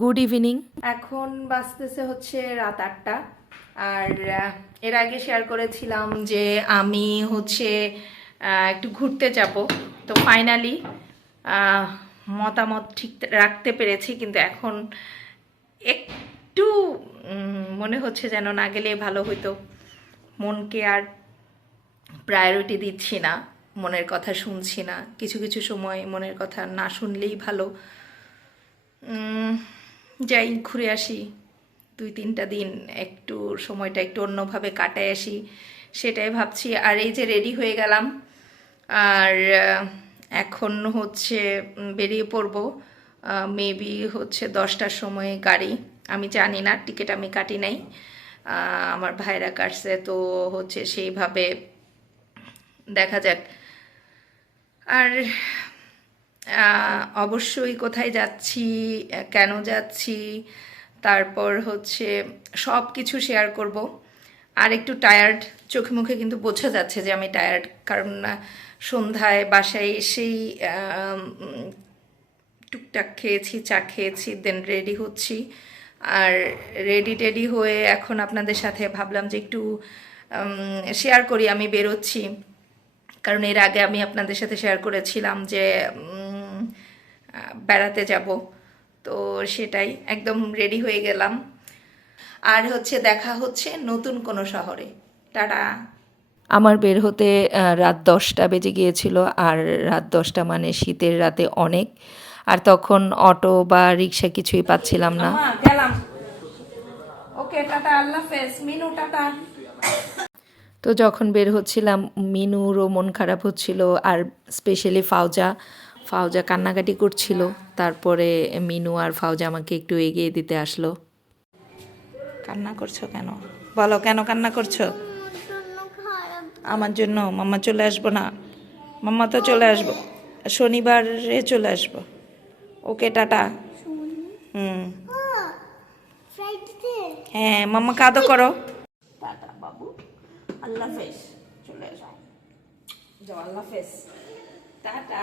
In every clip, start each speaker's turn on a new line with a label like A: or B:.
A: Good evening
B: এখন বাজতেছে হচ্ছে রাত আটটা। আর এর আগে শেয়ার করেছিলাম যে আমি হচ্ছে একটু ঘুরতে যাব। তো ফাইনালি মতামত ঠিক রাখতে পেরেছি। কিন্তু এখন একটু মনে হচ্ছে যেন না গেলে ভালো হতো মনকে আর প্রায়োরিটি দিচ্ছি না। মনের কথা শুনছি না। কিছু কিছু সময় মনের কথা না শুনলেই ভালো। যাই, ঘুরে আসি। দুই, তিনটা দিন একটু সময়টা একটু অন্যভাবে কাটায় আসি, সেটাই ভাবছি। আর এই যে রেডি হয়ে গেলাম। আর এখন হচ্ছে বেরিয়ে পড়ব। মেবি হচ্ছে দশটার সময় গাড়ি। আমি জানি না টিকিট আমি কাটি নাই। আমার ভাইরা কাটছে, তো হচ্ছে সেইভাবে দেখা যাক। আর অবশ্যই কোথায় যাচ্ছি কেন যাচ্ছি তারপর হচ্ছে সব কিছু শেয়ার করব। আর একটু টায়ার্ড চোখে মুখে কিন্তু বোঝা যাচ্ছে যে আমি টায়ার্ড কারণ আহ, সন্ধ্যায় বাসায় এসেই টুকটাক খেয়েছি চা খেয়েছি দেন রেডি হচ্ছি। আর রেডি টেডি হয়ে এখন আপনাদের সাথে ভাবলাম যে একটু শেয়ার করি আমি বেরোচ্ছি। কারণ এর আগে আমি আপনাদের সাথে শেয়ার করেছিলাম যে বেড়াতে যাব। তো সেটাই একদম রেডি হয়ে গেলাম। আর হচ্ছে দেখা হচ্ছে নতুন কোনো শহরে। টাটা।
A: আমার বের হতে রাত দশটা বেজে গিয়েছিল আর রাত দশটা মানে শীতের রাতে অনেক। আর তখন অটো বা রিক্সা কিছুই পাচ্ছিলাম না।
B: গেলাম। ওকে টাটা আল্লাহ হাফেজ। মিনু টাটা।
A: তো যখন বের হচ্ছিলাম মিনুরও মন খারাপ হচ্ছিল আর স্পেশালি ফাউজা ফাউজা কান্নাকাটি করছিল। তারপরে মিনু আর ফাউজা আমাকে একটু এগিয়ে দিতে আসলো।
B: কান্না করছ কেন? বলো কেন কান্না করছ? আমার জন্য মাম্মা চলে আসব না। মাম্মা তো চলে আসব। শনিবারে চলে আসব। Okay tata. হুম। হ্যাঁ মাম্মা কাদো করো। টাটা বাবু। আল্লাহ হাফেজ, চলে যাও। আল্লাহ হাফেজ। টাটা।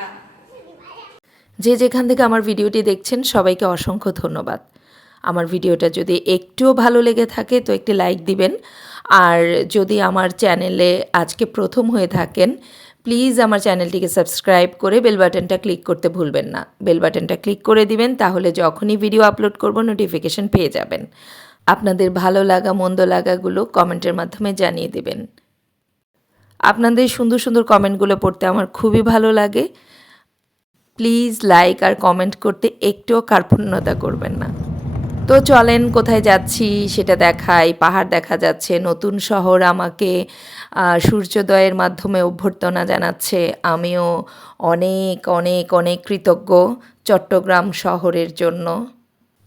A: যে যেখান থেকে আমার ভিডিওটি দেখছেন, সবাইকে অসংখ্য ধন্যবাদ। আমার ভিডিওটা যদি একটুও ভালো লেগে থাকে, তো একটি লাইক দিবেন। আর যদি আমার চ্যানেলে আজকে প্রথম হয়ে থাকেন, প্লিজ আমার চ্যানেলটিকে সাবস্ক্রাইব করে বেল বাটনটা ক্লিক করতে ভুলবেন না। বেল বাটনটা ক্লিক করে দিবেন, তাহলে যখনই ভিডিও আপলোড করব, নোটিফিকেশন পেয়ে যাবেন। আপনাদের ভালো লাগা, মন্দ লাগাগুলো কমেন্টের মাধ্যমে জানিয়ে দেবেন। আপনাদের সুন্দর সুন্দর কমেন্টগুলো পড়তে আমার খুবই ভালো লাগে। প্লিজ লাইক আর কমেন্ট করতে একটুও কার্পণ্যতা করবেন না। তো চলেন, কোথায় যাচ্ছি সেটা দেখাই। পাহাড় দেখা যাচ্ছে, নতুন শহর আমাকে সূর্যোদয়ের মাধ্যমে অভ্যর্থনা জানাচ্ছে। আমিও অনেক অনেক অনেক কৃতজ্ঞ চট্টগ্রাম শহরের জন্য।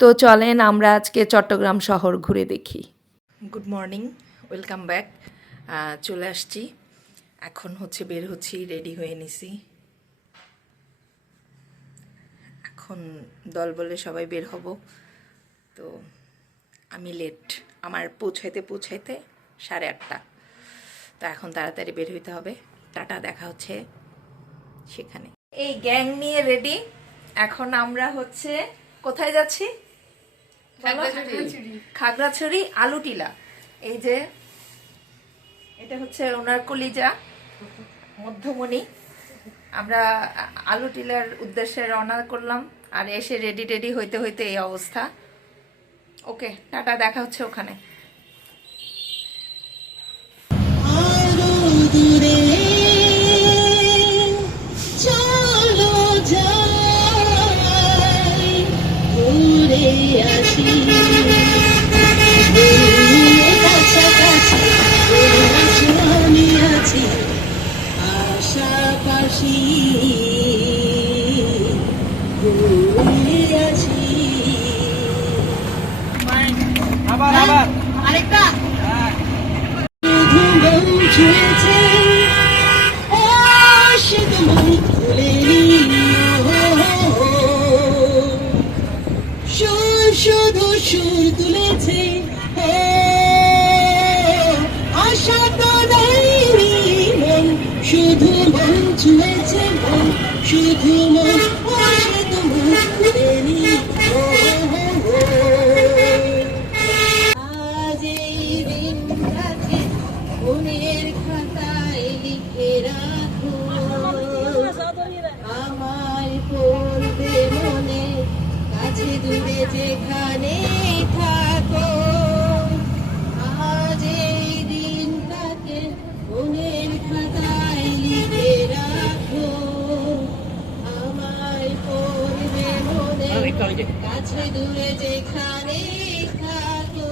A: তো চলেন আমরা আজকে চট্টগ্রাম শহর ঘুরে দেখি।
B: গুড মর্নিং ওয়েলকাম ব্যাক চলে আসছি। এখন হচ্ছে বের হচ্ছি রেডি হয়ে নিছি। এখন দল বলে সবাই বের হব। তো আমি লেট আমার পৌঁছাইতে পৌঁছাইতে সাড়ে আটটা। তো এখন তাড়াতাড়ি বের হইতে হবে। টাটা, দেখা হচ্ছে সেখানে। এই গ্যাং নিয়ে রেডি এখন আমরা হচ্ছে কোথায় যাচ্ছি? খাগড়াছড়ি। আলু টিলা এই যে এটা হচ্ছে ওনার কলিজা মধ্যমণি। আমরা আলুটিলার আলু টিলার উদ্দেশ্যে রওনা করলাম আর এসে রেডি টেডি হইতে হইতে এই অবস্থা। ওকে টাটা দেখা হচ্ছে ওখানে।
C: আসি কাছে দূরে যেখানে থাকো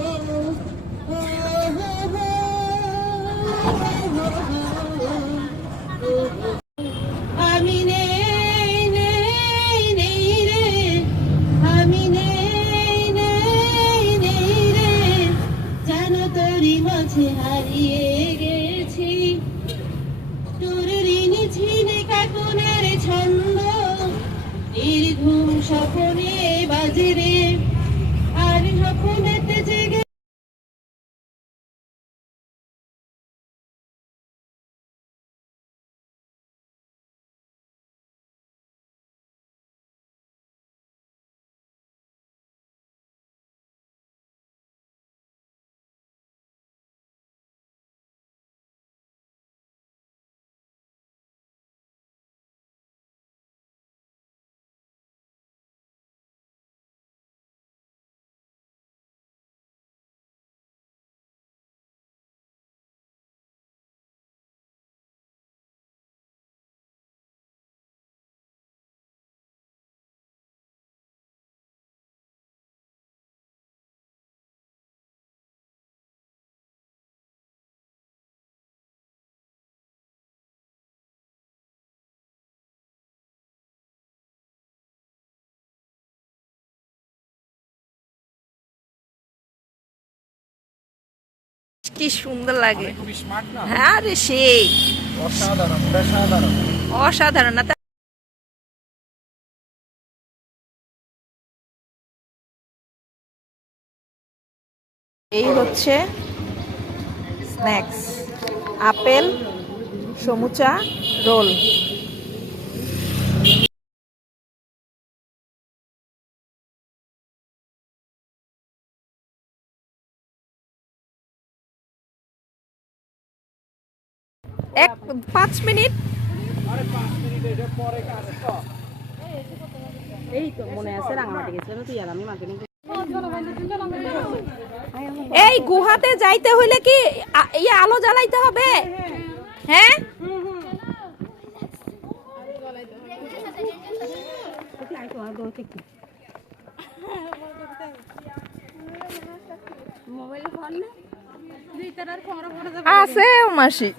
B: কি সুন্দর লাগে।
D: খুবই স্মার্ট না?
B: হ্যাঁ রে সেই।
D: অসাধারণ অসাধারণ।
B: অসাধারণ না এই হচ্ছে স্ন্যাক্স আপেল সমুচা রোল। এক পাঁচ মিনিট।
E: এই তো মনে আছে রাঙামাটি গেছিলাম তুই আর আমি মাকে
B: এই গুহাতে যাইতে হইলে কি ইয়ে আলো জ্বালাইতে হবে? হ্যাঁ? আছে মাসি।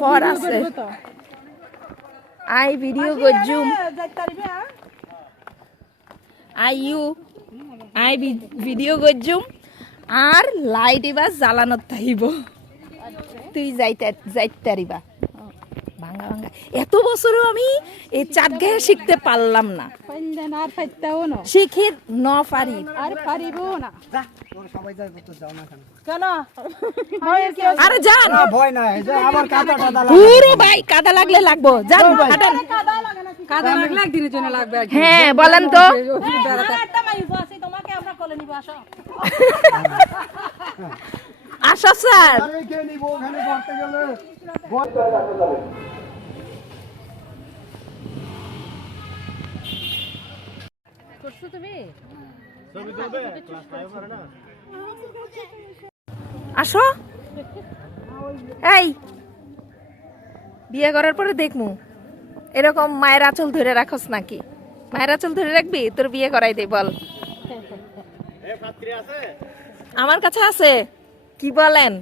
B: ফর আছে। আই ভিডিও গজুম আই ইউ। আই ভিডিও গজুম আর লাইট এবার জ্বালানোর থাকিব তুই যাইতে যাইতে পারিবা। ভাঙ্গা ভাঙ্গা। এত বছরও আমি এই চাট গায়ে শিখতে পারলাম না।
E: আর না।
B: শিখি ন পারি।
E: আর পারিব না।
D: সবাই যাই তো যাও না কেন?
E: কেন?
B: আরে যান!
D: ভয় নাই যে আবার কাটা টাটা
B: পুরো ভাই কাদা লাগলে লাগবো। যান হাঁটেন
E: কাদা লাগলে একদিনের জন্য লাগবে
B: হ্যাঁ বলেন তো।
E: তোমাকে আমরা কোলে নিব আসো।
B: আসো স্যার।
D: আরে কে নিব ওখানে করতে গেলে?
E: করছ তুমি?
B: আসো। এই, বিয়ে করার পরে দেখমু। এরকম মায়ের আঁচল ধরে রাখস নাকি? মায়ের আঁচল ধরে রাখবি? তোর বিয়ে করাই দে, বল। আমার কাছে আছে। কি বলেন?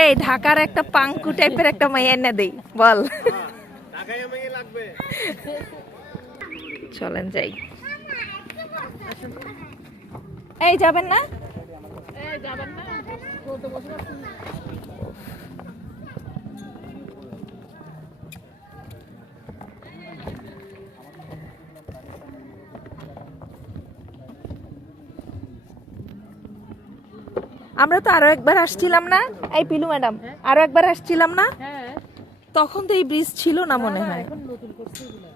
B: এই, ঢাকার একটা পাঙ্কু টাইপের একটা মাইয়া এনে দেই, বল। চলেন যাই। এই যাবেন না? আমরা তো আরও একবার আসছিলাম না? এই পিলু ম্যাডাম আরও একবার আসছিলাম না?
E: হ্যাঁ।
B: তখন তো এই ব্রিজ ছিল না মনে হয়
E: এখন নতুন করছে এগুলো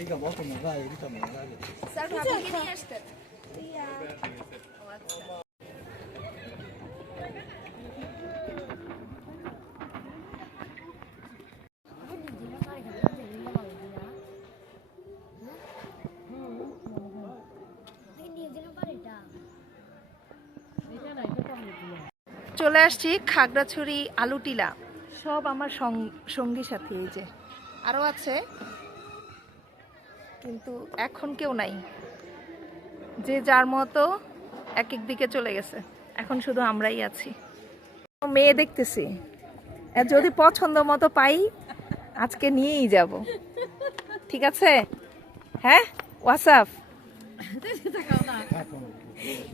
D: ঠিক আছে বলতো মজা এদিকে মজা
E: এটা না এটা
B: চলে আসছি খাগড়াছড়ি আলুটিলা। সব আমার সঙ্গী সাথী এই যে। আরও আছে? কিন্তু এখন কেউ নাই যে যার মতো এক এক দিকে চলে গেছে এখন শুধু আমরাই আছি মেয়ে দেখতেছি যদি পছন্দ মতো পাই আজকে নিয়েই যাব ঠিক আছে হ্যাঁ হোয়াটসঅ্যাপ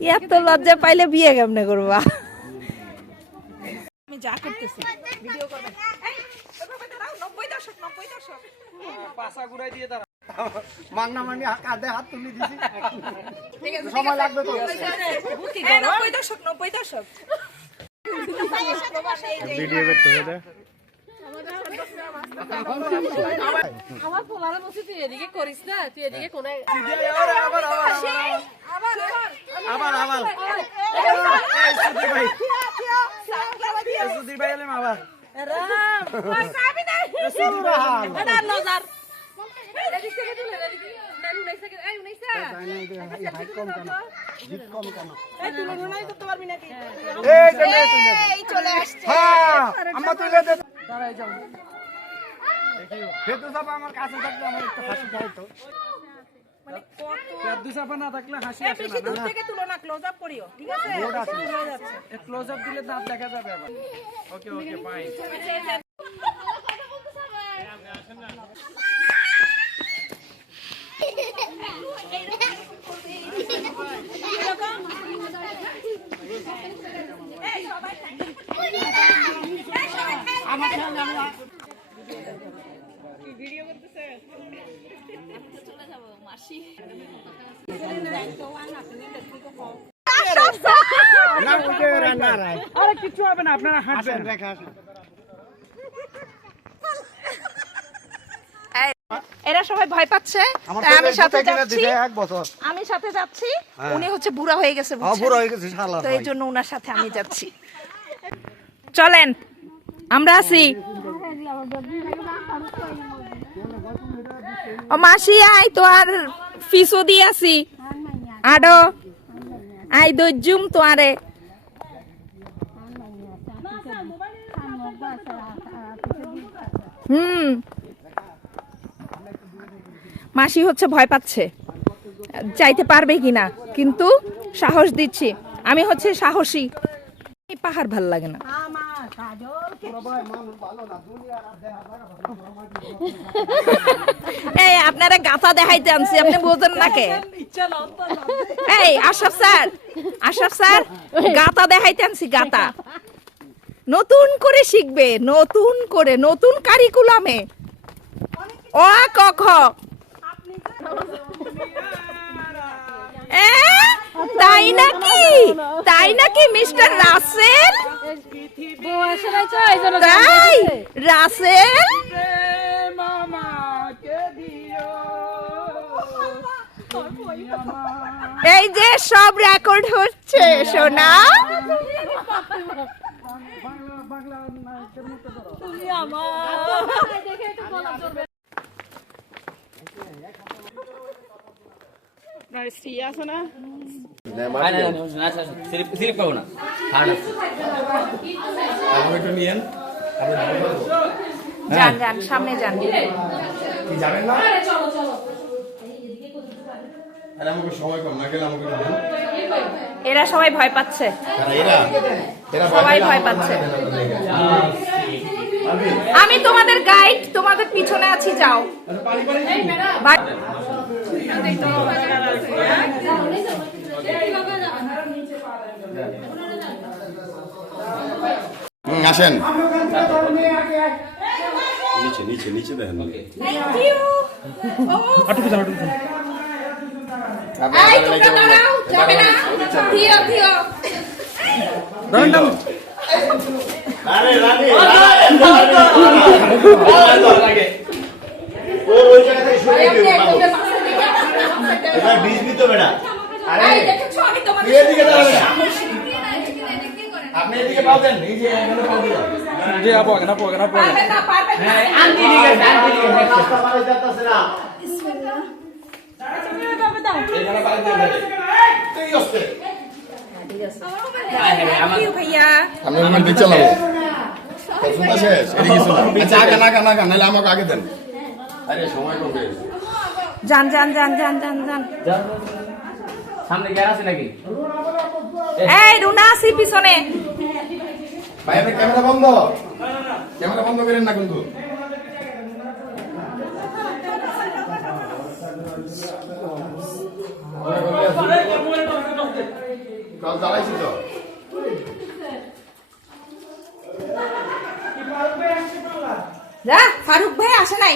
B: এত লজ্জা পাইলে বিয়ে কেমনে করবা আমি যা করতেছি ভিডিও করবেন নব্বই দশক নব্বই দশক
D: মাংনা মানি কাঁধে হাত তুলে দিছি সময় লাগবে তো
B: নব্বই দশক নব্বই দশক
E: আমার পোলারে বলছি তুই এদিকে করিস না তুই এদিকে কোনে
D: আবার আবার আবার আবার সুধীর ভাই এলাম আবার সুধীর ভাই
E: নজার নাই
D: আমার কাছে থাকলে আমার একটু হাসি পাই তো। ফেদু সাহেব না থাকলে হাসি আসে
B: বেশি দূর থেকে তুলো না ক্লোজ আপ করিও ঠিক আছে? হয়ে
D: ক্লোজ আপ দিলে দাঁত দেখা যাবে আবার। ওকে ওকে ফাইন না ওকে রান্না রাই আরে কিছু হবে না আপনারা হাঁটবেন রেখা
B: এই, এরা সবাই ভয় পাচ্ছে। আমি সাথে যাচ্ছি। আমি সাথে যাচ্ছি। উনি হচ্ছে বুড়া হয়ে গেছে বুঝছেন?
D: অপুর হয়ে গেছে শালা
B: তো এই জন্য ওনার সাথে আমি যাচ্ছি। চলেন আমরা আছি। ও মাসি আই তো আর ফিসও দিয়ে আছি। আডো। আই দজ্জুম তো আরে। হুম। মাসি হচ্ছে ভয় পাচ্ছে। চাইতে পারবে কিনা, কিন্তু সাহস দিচ্ছি। আমি হচ্ছে সাহসী। পাহাড় ভালো লাগে না। এই, আপনারা গাথা দেখাইতে আনছি, আপনি বোঝেন না কে? এই, আশরাফ স্যার আশরাফ স্যার গাতা দেখাইতে আনছি গাতা নতুন করে শিখবে, নতুন করে, নতুন কারিকুলামে। অ, ক, খ। তাই নাকি? তাই নাকি, মিস্টার রাসেল? তাই? রাসেল? এই যে সব রেকর্ড হচ্ছে, সোনা।
F: স্লিপ করব আছে
B: যান যান সামনে যান
F: যাবেন না।
B: এরা সবাই ভয় পাচ্ছে।
F: এরা। এরা
B: সবাই ভয় পাচ্ছে। আমি তোমাদের গাইড তোমাদের পিছনে আছি যাও।
F: আসেন। নিচে নিচে নিচে দেখেন
B: থিও
F: আরে রানী। ওর ওই জায়গা থেকে সরে দিও এবার বিজবি তো বেটা আরে
B: আমি
F: তুই এদিকে দাঁড়াবে না আপনি এদিকে পাও দেন এই যে এখানে পাও দিলাম
D: জি আপু আগে না আপু আগে না আপু
B: পারবে না পারবে না
F: আন্টি দিকে আন্টি রাস্তা পারে যাচ্ছে না এখানে পারে দেন তুই আসতে
B: ভাইয়া
G: আমরা ওখানে দিক চালাবো পছন্দ শেষ এদিকে কিছু না আচ্ছা আগে না না নাহলে আমাকে আগে দেন আরে সময় কম পেয়েছে
B: যান যান যান যান যান যান
H: সামনে গ্যার আছে নাকি
B: এই রুনা আসি পিছনে
G: ভাই আপনি ক্যামেরা বন্ধ ক্যামেরা বন্ধ করেন না কিন্তু কাল চালাইছি তো
B: যা ফারুক ভাই আসে নাই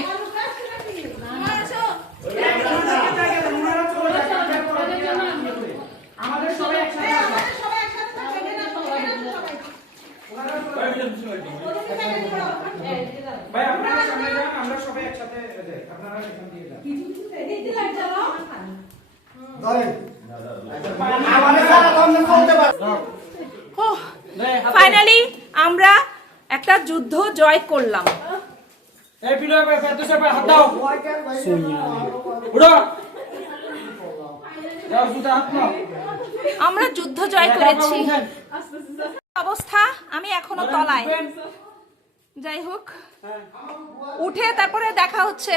B: ফাইনালি আমরা একটা যুদ্ধ জয় করলাম
H: এই পিলো পে পেতে সে হাত দাও
B: আমরা যুদ্ধ জয় করেছি। অবস্থা আমি এখনও তলায়। যাই হোক উঠে তারপরে দেখা হচ্ছে।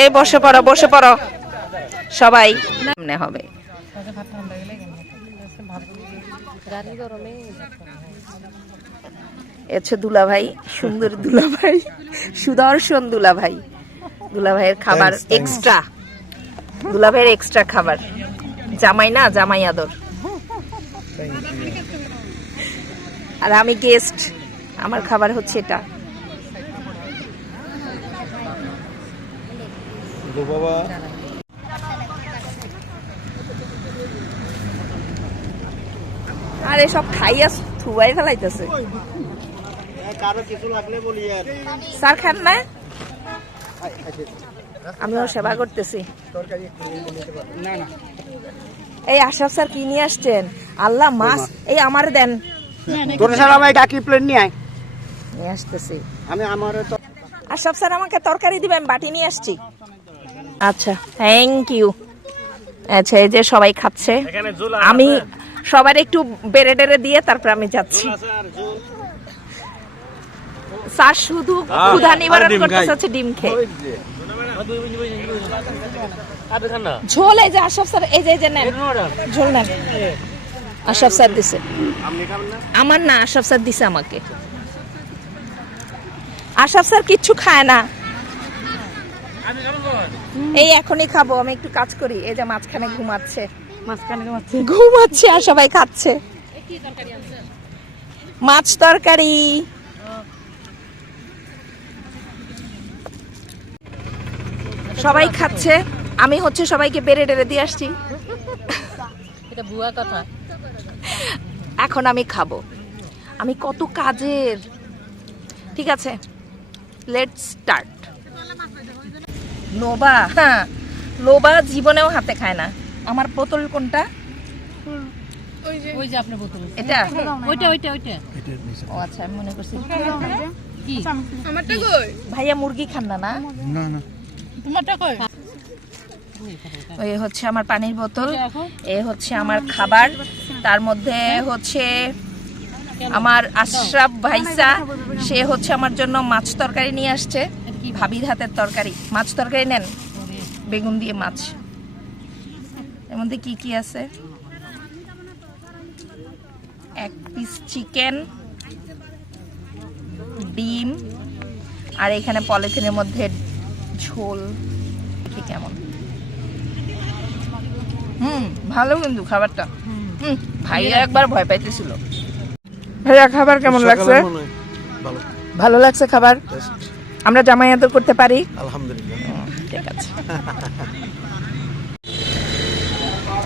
B: এই বসে পড়ো বসে পড়ো। সবাই। হবে। এছে দুলাভাই সুন্দর দুলাভাই সুদর্শন দুলাভাই। দুলাভাইয়ের খাবার এক্সট্রা দুলাভাইয়ের এক্সট্রা খাবার। জামাই না জামাই আদর। আর আমি গেস্ট আমার খাবার হচ্ছে এটা। আর এসব খাইয়া থুবাই ফেলাইতেছে।
D: কারও কিছু লাগলে বলি আর।
B: স্যার খান না? আমিও সেবা করতেছি। এই আশরাফ স্যার কি নিয়ে আসছেন? আল্লাহ মাছ। এই আমার দেন।
D: তোর ডাকি প্লেন নিয়ে আয়।
B: নিয়ে আসতেছি।
D: আমি আমার তো
B: আশরাফ স্যার আমাকে তরকারি দিবেন বাটি নিয়ে আসছি। আচ্ছা থ্যাংক ইউ আচ্ছা এই যে সবাই খাচ্ছে। আমি সবার একটু বেড়ে টেড়ে দিয়ে তারপর আমি যাচ্ছি। স্যার শুধু ক্ষুধা নিবারণ করতে চাচ্ছে ডিম খেয়ে। ঝোল এই যে আশরাফ স্যার এই যে এই যে নেন। ঝোল নেন। আশরাফ স্যার দিছে। আমার না আশরাফ স্যার দিছে আমাকে। আশরাফ স্যার কিচ্ছু খায় না। এই এখনই খাব আমি একটু কাজ করি। এই যে মাঝখানে ঘুমাচ্ছে। ঘুমাচ্ছে। আর সবাই খাচ্ছে। মাছ তরকারি। সবাই খাচ্ছে। আমি হচ্ছে সবাইকে বেড়ে টেড়ে দিয়ে আসছি।
E: এটা বুয়া কথা।
B: এখন আমি খাব। আমি কত কাজের। ঠিক আছে লেট স্টার্ট নোবা হ্যাঁ লোবা জীবনেও হাতে খায় না। আমার বোতল কোনটা?
E: ওই যে আপনার বোতল।
B: এটা?
E: ওইটা ওইটা ওইটা।
B: ও আচ্ছা আমি মনে করছি
E: কি?
B: ভাইয়া মুরগি খান না না?
E: তোমারটা কই?
B: ওই হচ্ছে আমার পানির বোতল। এ হচ্ছে আমার খাবার। তার মধ্যে হচ্ছে আমার আশরাফ ভাইসা। সে হচ্ছে আমার জন্য মাছ তরকারি নিয়ে আসছে। ভাবির হাতের তরকারি। মাছ তরকারি নেন। বেগুন দিয়ে মাছ। এর মধ্যে কি কি আছে? এক পিস চিকেন ডিম আর এখানে পলিথিনের মধ্যে ঝোল। দেখি কেমন। হুম ভালো কিন্তু খাবারটা। হুম ভাইয়া একবার ভয় পাইতেছিল। ভাইয়া খাবার কেমন লাগছে? ভালো। লাগছে খাবার? আমরা জামাই আদর করতে পারি?
D: আলহামদুলিল্লাহ।
B: ঠিক আছে।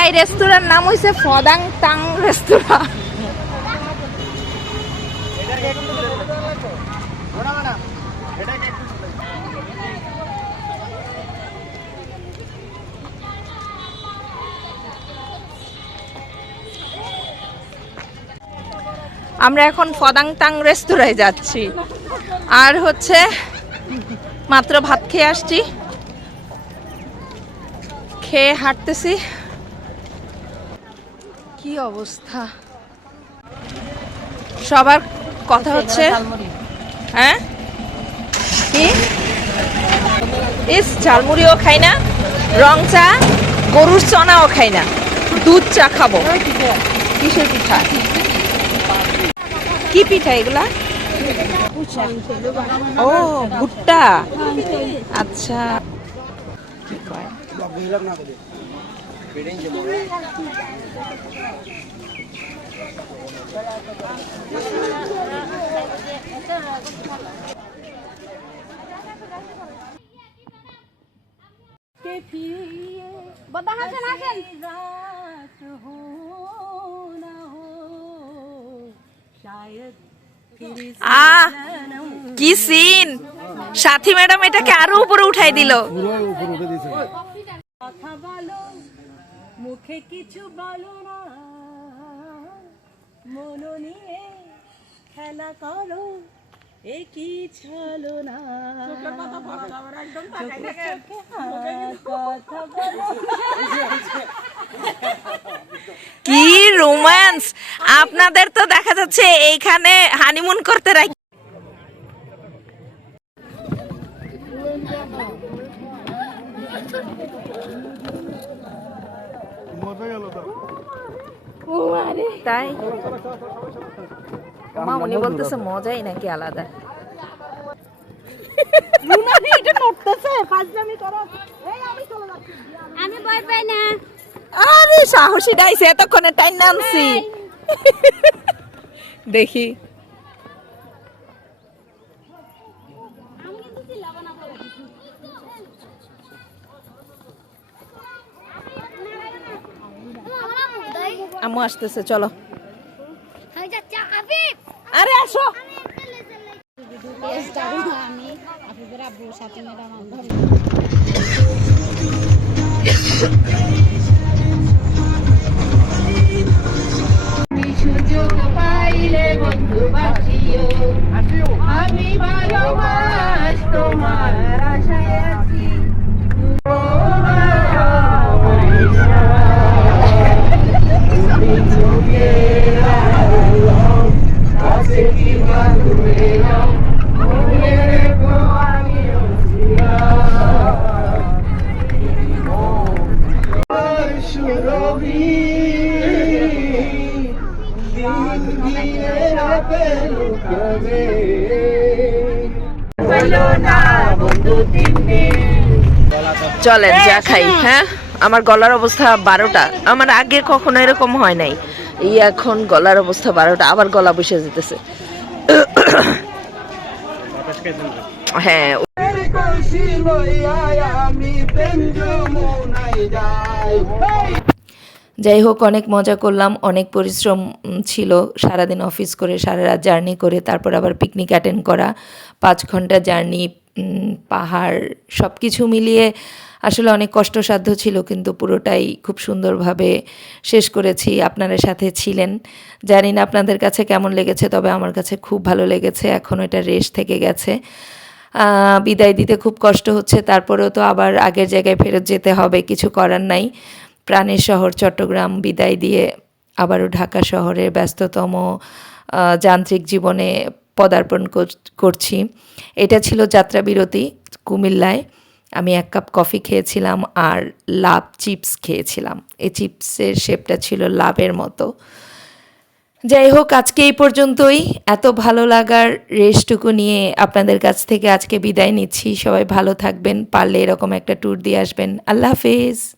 F: এই রেস্তোরাঁর নাম হইছে ফদাং তাং রেস্তোরাঁ আমরা এখন ফদাংতাং রেস্তোরাঁয় যাচ্ছি। আর হচ্ছে মাত্র ভাত খেয়ে আসছি। খেয়ে হাঁটতেছি। কি অবস্থা? সবার কথা হচ্ছে হ্যাঁ? কি? ইস ঝালমুড়িও খাই না রং চা গরুর চনাও খাই না। দুধ চা খাব। কিসের পিঠা? কি পিঠা এগুলা? ও ভুট্টা। আচ্ছা। কি কয়? আহ কি সিন সাথী ম্যাডাম এটাকে আরও উপরে উঠাই দিল।
E: কথা বলো মুখে কিছু বলো না। মন নিয়ে খেলা করো এ কি ছলো না। কথা
F: কি রোম্যান্স আপনাদের তো দেখা যাচ্ছে এইখানে হানিমুন করতে রাখি। তাই? মা উনি বলতেছে মজাই নাকি আলাদা।
C: আমি ভয় পাই না।
F: আরে সাহসী ডাইছে এতক্ষণে টাইম নামছি। দেখি
C: আমি কিন্তু চিল্লাবো না বলে
F: আম্মু আসতেছে চলো। আরে আসো।
C: আমি আপনাদের আব্বুর সাথে ম্যাডাম
F: চলেন, যা খাই হ্যাঁ? আমার গলার অবস্থা বারোটা। আমার আগে কখনো এরকম হয় নাই। এই এখন গলার অবস্থা বারোটা। আবার গলা বসে যেতেছে। হ্যাঁ
B: যাই হোক, অনেক মজা করলাম, অনেক পরিশ্রম ছিল। সারাদিন অফিস করে, সারা রাত জার্নি করে, তারপর আবার পিকনিক অ্যাটেন্ড করা। পাঁচ ঘণ্টা জার্নি পাহাড় সব কিছু মিলিয়ে আসলে অনেক কষ্টসাধ্য ছিল, কিন্তু পুরোটাই খুব সুন্দরভাবে শেষ করেছি। আপনাদের সাথে ছিলেন। জানি না আপনাদের কাছে কেমন লেগেছে, তবে আমার কাছে খুব ভালো লেগেছে। এখন এটা রেশ থেকে গেছে। বিদায় দিতে খুব কষ্ট হচ্ছে, তারপরেও তো আবার আগের জায়গায় ফেরত যেতে হবে, কিছু করার নাই। প্রাণের শহর চট্টগ্রাম বিদায় দিয়ে আবারও ঢাকা শহরের ব্যস্ততম যান্ত্রিক জীবনে পদার্পণ কর- করছি। এটা ছিল যাত্রা বিরতি কুমিল্লায়। আমি এক কাপ কফি খেয়েছিলাম আর লাভ চিপস খেয়েছিলাম। এই চিপসের শেপটা ছিল লাভের মতো। যাই হোক, আজকে এই পর্যন্তই। এত ভালো লাগার রেসটুকু নিয়ে আপনাদের কাছ থেকে আজকে বিদায় নিচ্ছি। সবাই ভালো থাকবেন, পারলে এরকম একটা ট্যুর দিয়ে আসবেন। আল্লাহ হাফেজ।